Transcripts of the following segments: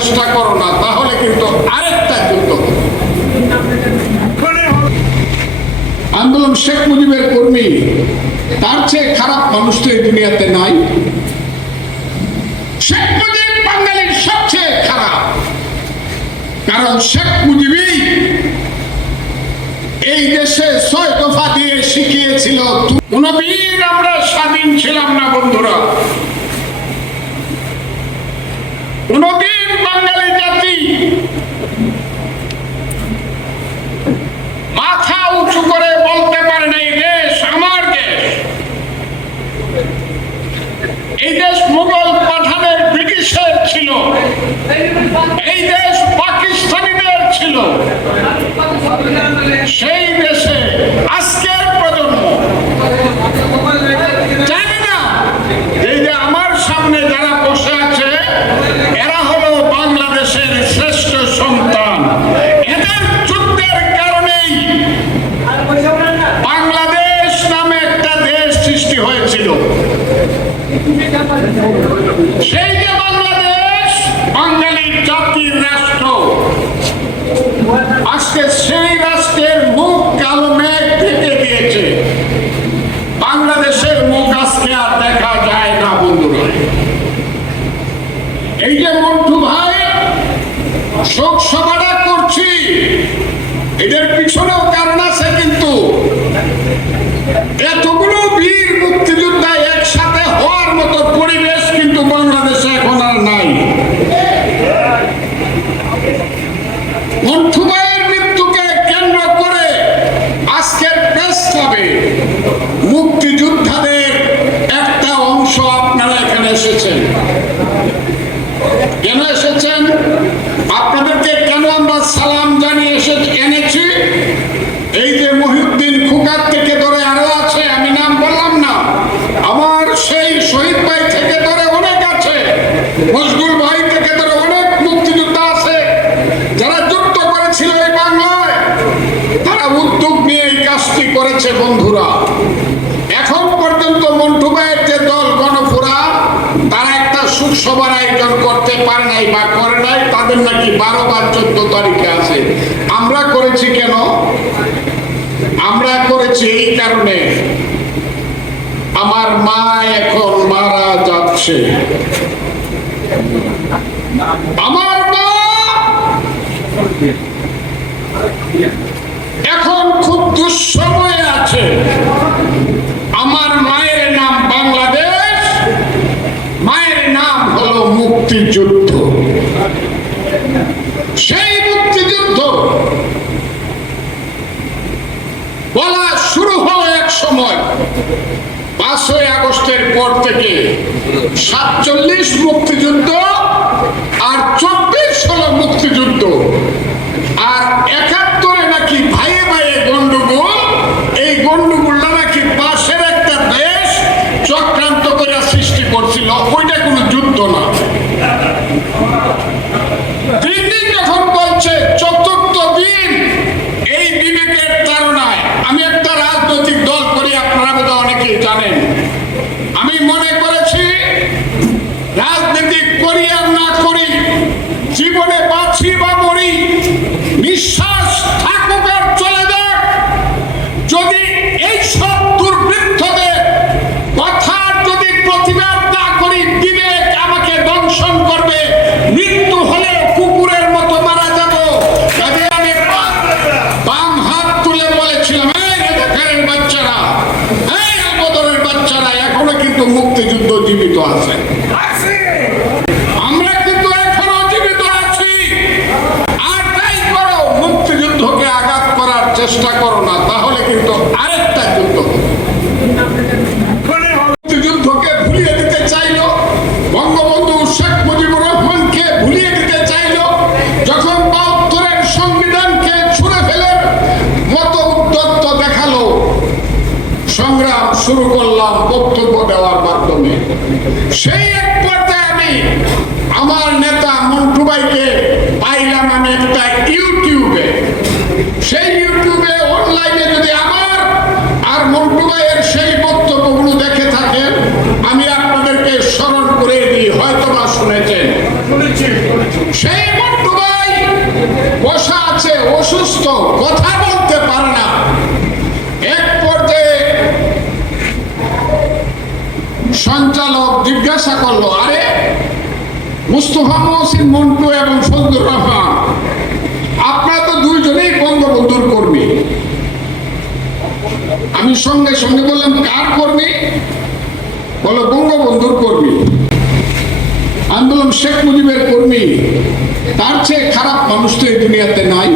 চেষ্টা করো না, তাহলে কিন্তু আরেকটা যুদ্ধ আন্দোলন শেখ মুজিবের কর্মী, তার চেয়ে খারাপ মানুষ তো এই দুনিয়াতে নাই। শেখ মুজিব বাঙালির সবচেয়ে খারাপ। কারণ শেখ মুজিবই এই দেশে ছয় দফা দিয়ে শিখিয়েছিল কোনদিন আমরা স্বাধীন ছিলাম না, বন্ধুরা। এদের বারো বার চোদ্দ তারিখে আছে। আমরা করেছি কেন? আমরা করেছি এই কারণে। আমার মা এখন মারা যাচ্ছে। আমার মা এখন খুব দুঃসময়ে আছে। আমার মায়ের নাম বাংলাদেশ, মায়ের নাম হলো মুক্তিযুদ্ধ। বলা শুরু হলো এক সময়। পাঁচই আগস্টের পর থেকে সাতচল্লিশ মুক্তিযুদ্ধ আর চব্বিশ হলো মুক্তিযুদ্ধ। আর একাত্তরে নাকি ভাইয়ে ভাইয়ে গন্ডগোল এই গন্ডগোলটা নাকি পাশের একটা দেশ চক্রান্ত করে সৃষ্টি করছিল, ওইটা কোনো যুদ্ধ না। তিনি যখন বলছে মুস্তফা মহসিন মন্টু এবং সজদুর রহমান আপনারা তো দুইজনেই বঙ্গবন্ধুর কর্মী। আমি সঙ্গে সঙ্গে বললাম, কার কর্মী? বলো বঙ্গবন্ধুর কর্মী। আমি বললাম, শেখ মুজিবের কর্মী। তার চেয়ে খারাপ মানুষ তো এই দুনিয়াতে নাই।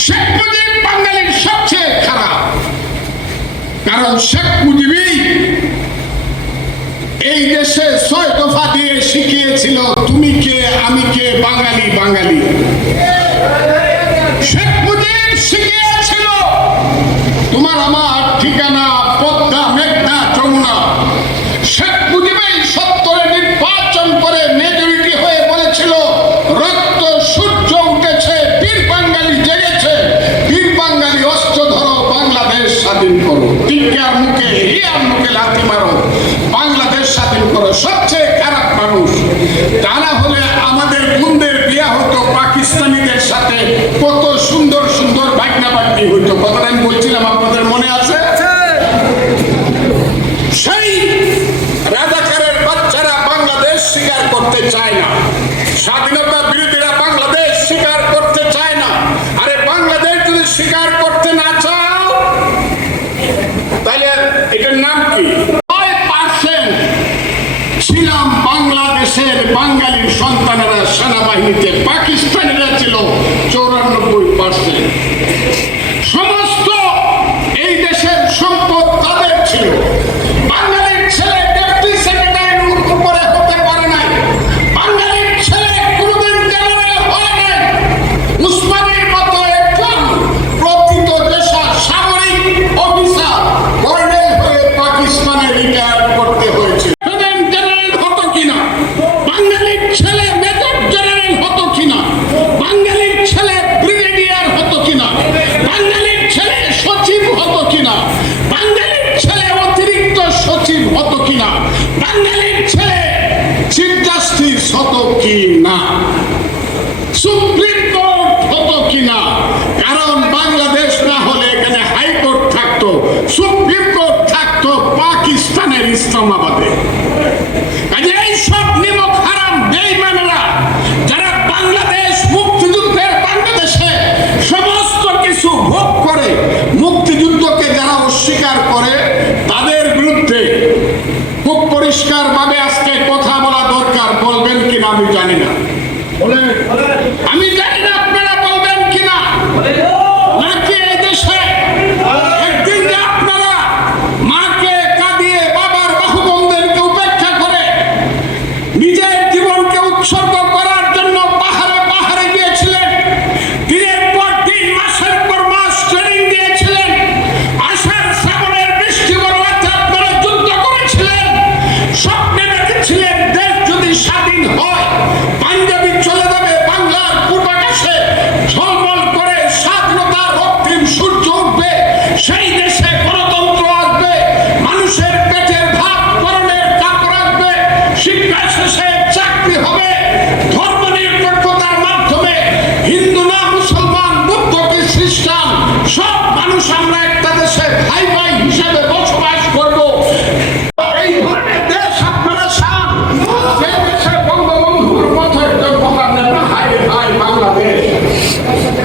শেখ মুজিব বাঙালির সবচেয়ে খারাপ। কারণ শেখ মুজিবই এই দেশে ছয় দফা দিয়ে শিখিয়েছিল তুমি কে আমি কে বাঙালি বাঙালি। শেখ মুজিব সুপ্রিম কোর্ট হতো কারণ বাংলাদেশ হলে এখানে হাইকোর্ট থাকতো, সুপ্রিম কোর্ট থাকতো পাকিস্তানের ইসলামাবাদে। কাজে এইসব নিম পরিষ্কারভাবে আজকে কথা বলা দরকার বলবেন কিনা আমি জানি না। আমি জানি না। Thank you.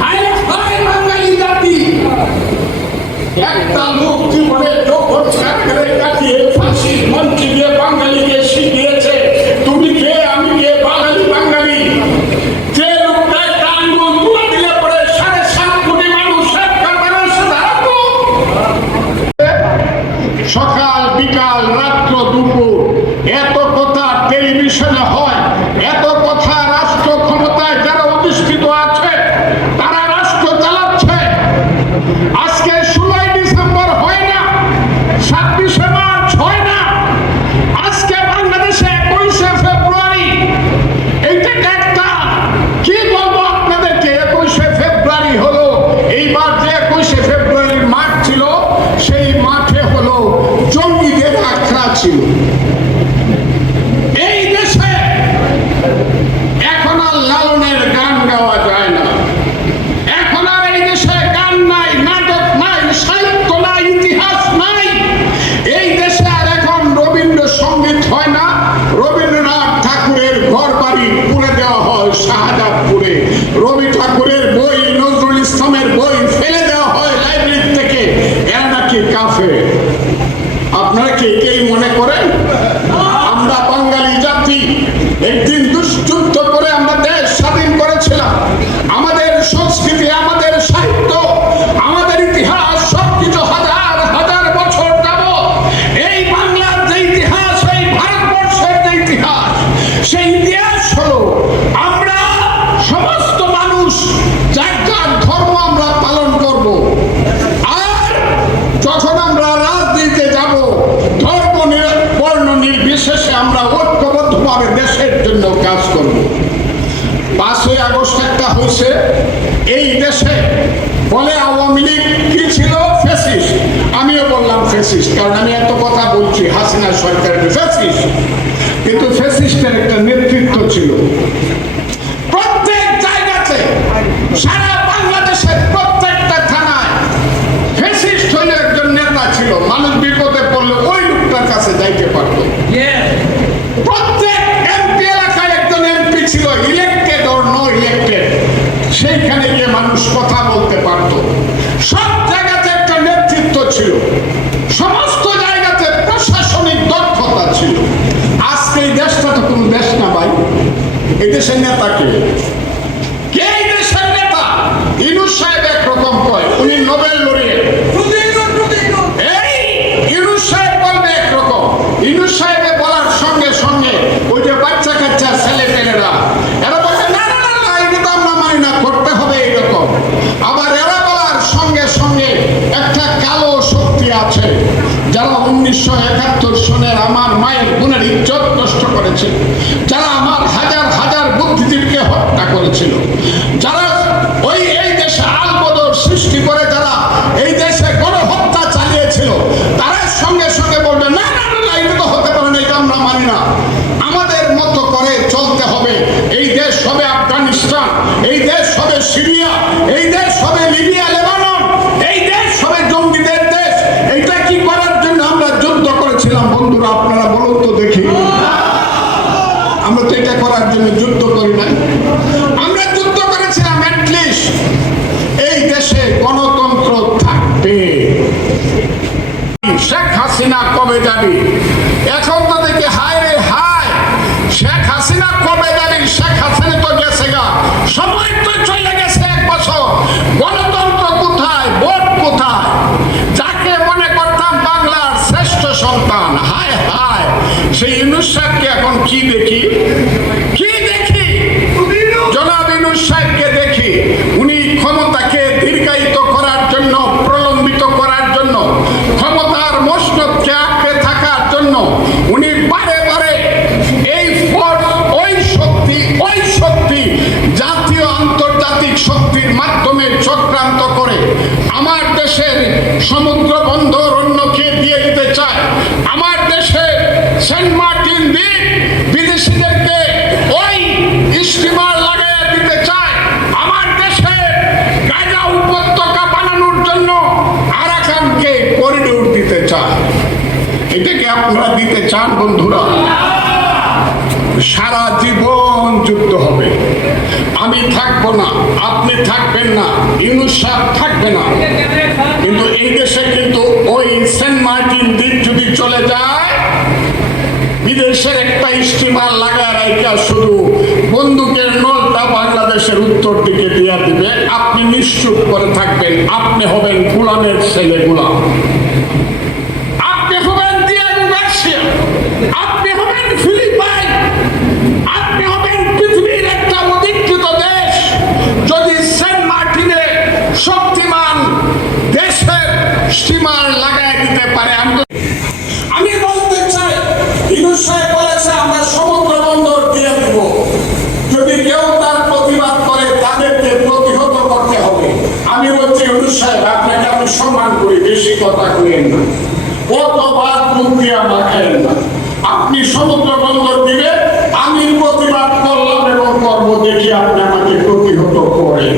এই দেশে বলে আওয়ামী লীগ কি ছিল? ফেসিস আমিও বললাম ফেসিস কারণ আমি এত কথা বলছি, হাসিনা সরকারের ফেসিস কিন্তু ফেসিস্টের একটা নেতৃত্ব ছিল। দেশটা তো কোনো দেশ না ভাই এই দেশের নেতা কে? কে দেশের নেতা? ইনুস সাহেব একরকম কয়, উনি নোবেল লড়িয়ে বাচ্চা কাচ্চা করতে হবে আবার এরা বলার সঙ্গে সঙ্গে একটা কালো শক্তি আছে, যারা উনিশশো একাত্তর করেছে যারা উনি বারে বারে এই ফোর্স ওই শক্তি ওই শক্তি, জাতীয় আন্তর্জাতিক শক্তির মাধ্যমে চক্রান্ত করে আমার দেশের সমুদ্র বন্দর অন্যকে দিয়ে দিতে চায়। আমার দেশের সেন্ট মার্টিন দ্বীপ বিদেশিদেরকে ওই স্টিমার লাগাইয়া দিতে চায়। আমার দেশে গাজা উপত্যকা বানানোর জন্য আরাকানকে করিডোর দিতে চায়। এটাকে আপনারা দিতে চান, বন্ধুরা, সারা জীবন যুদ্ধ হবে। আমি থাকব না, আপনি থাকবেন না, ইউনুস থাকবে না। কিন্তু এই দেশে কিন্তু ওই সেন্ট মার্টিন দ্বীপ যদি চলে যায়, বিদেশের একটা স্টিমার লাগা রাইকা শুধু বন্দুকের নলটা বাংলাদেশের উত্তর দিকে দিয়া দিবে। আপনি নিশ্চুপ করে থাকবেন, আপনি হবেন গুলামের ছেলে মুখ দিয়া মাখায়েন না আপনি সমুদ্র বন্দর দিলে আমি প্রতিবাদ করলাম এবং করব দেখি আপনি আমাকে প্রতিহত করেন।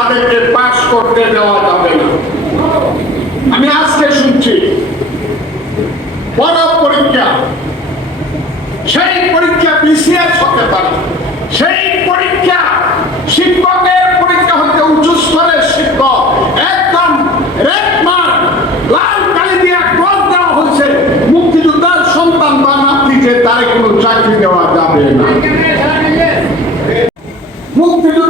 তাদেরকে পাস করতে দেওয়া যাবে না। আমি আজকে শুনছি বড় পরীক্ষা, সেই পরীক্ষা বিসিএস হতে পারে। সেই পরীক্ষা শিক্ষকের পরীক্ষা হতে উঁচু স্তরের শিক্ষক, একদম রেডমার্ক লাল কালি দিয়ে ক্রস দেওয়া হয়েছে। মুক্তিযোদ্ধার সন্তান বা নাতিকে তারে কোনো চাকরি দেওয়া যাবে না। মুক্তিযুদ্ধ